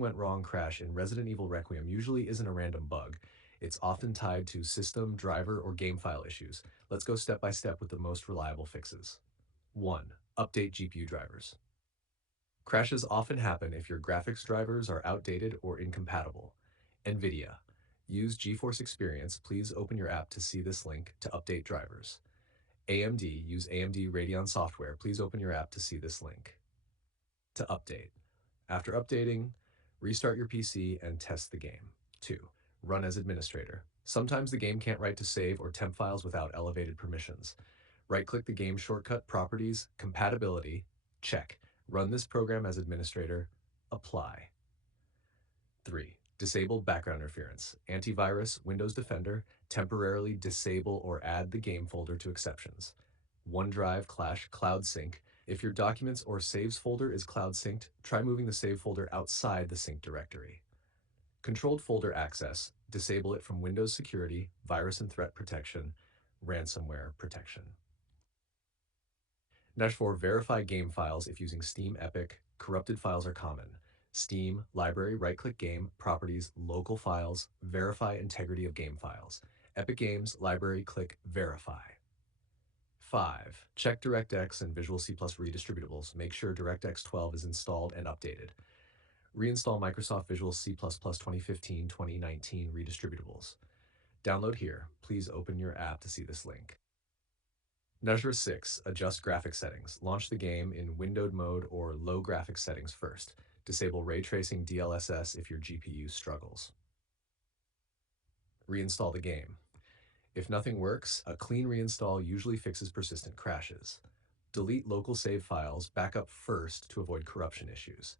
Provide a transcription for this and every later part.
Went wrong crash in Resident Evil Requiem usually isn't a random bug. It's often tied to system, driver, or game file issues. Let's go step by step with the most reliable fixes. 1. Update GPU drivers. Crashes often happen if your graphics drivers are outdated or incompatible. NVIDIA. Use GeForce Experience. Please open your app to see this link to update drivers. AMD. Use AMD Radeon software. Please open your app to see this link. To update. After updating, restart your PC and test the game. 2. Run as administrator. Sometimes the game can't write to save or temp files without elevated permissions. Right-click the game shortcut, Properties, Compatibility, check. Run this program as administrator, apply. 3. Disable background interference. Antivirus, Windows Defender, temporarily disable or add the game folder to exceptions. OneDrive / Cloud Sync. If your documents or saves folder is cloud synced, try moving the save folder outside the sync directory. Controlled folder access. Disable it from Windows Security, Virus and Threat Protection, Ransomware Protection. 4. Verify game files if using Steam Epic. Corrupted files are common. Steam, Library, right-click Game, Properties, Local Files, verify integrity of game files. Epic Games, Library, click Verify. 5. Check DirectX and Visual C+ redistributables. Make sure DirectX 12 is installed and updated. Reinstall Microsoft Visual C++ 2015-2019 redistributables. Download here. Please open your app to see this link. 6. Adjust graphics settings. Launch the game in windowed mode or low graphics settings first. Disable ray tracing DLSS if your GPU struggles. Reinstall the game. If nothing works, a clean reinstall usually fixes persistent crashes. Delete local save files, back up first to avoid corruption issues.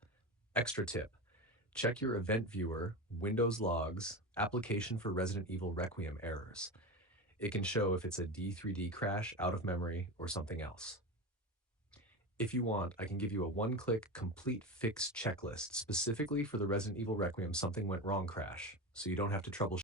Extra tip: check your event viewer, Windows logs, application for Resident Evil Requiem errors. It can show if it's a D3D crash, out of memory, or something else. If you want, I can give you a one-click complete fix checklist specifically for the Resident Evil Requiem something went wrong crash, so you don't have to troubleshoot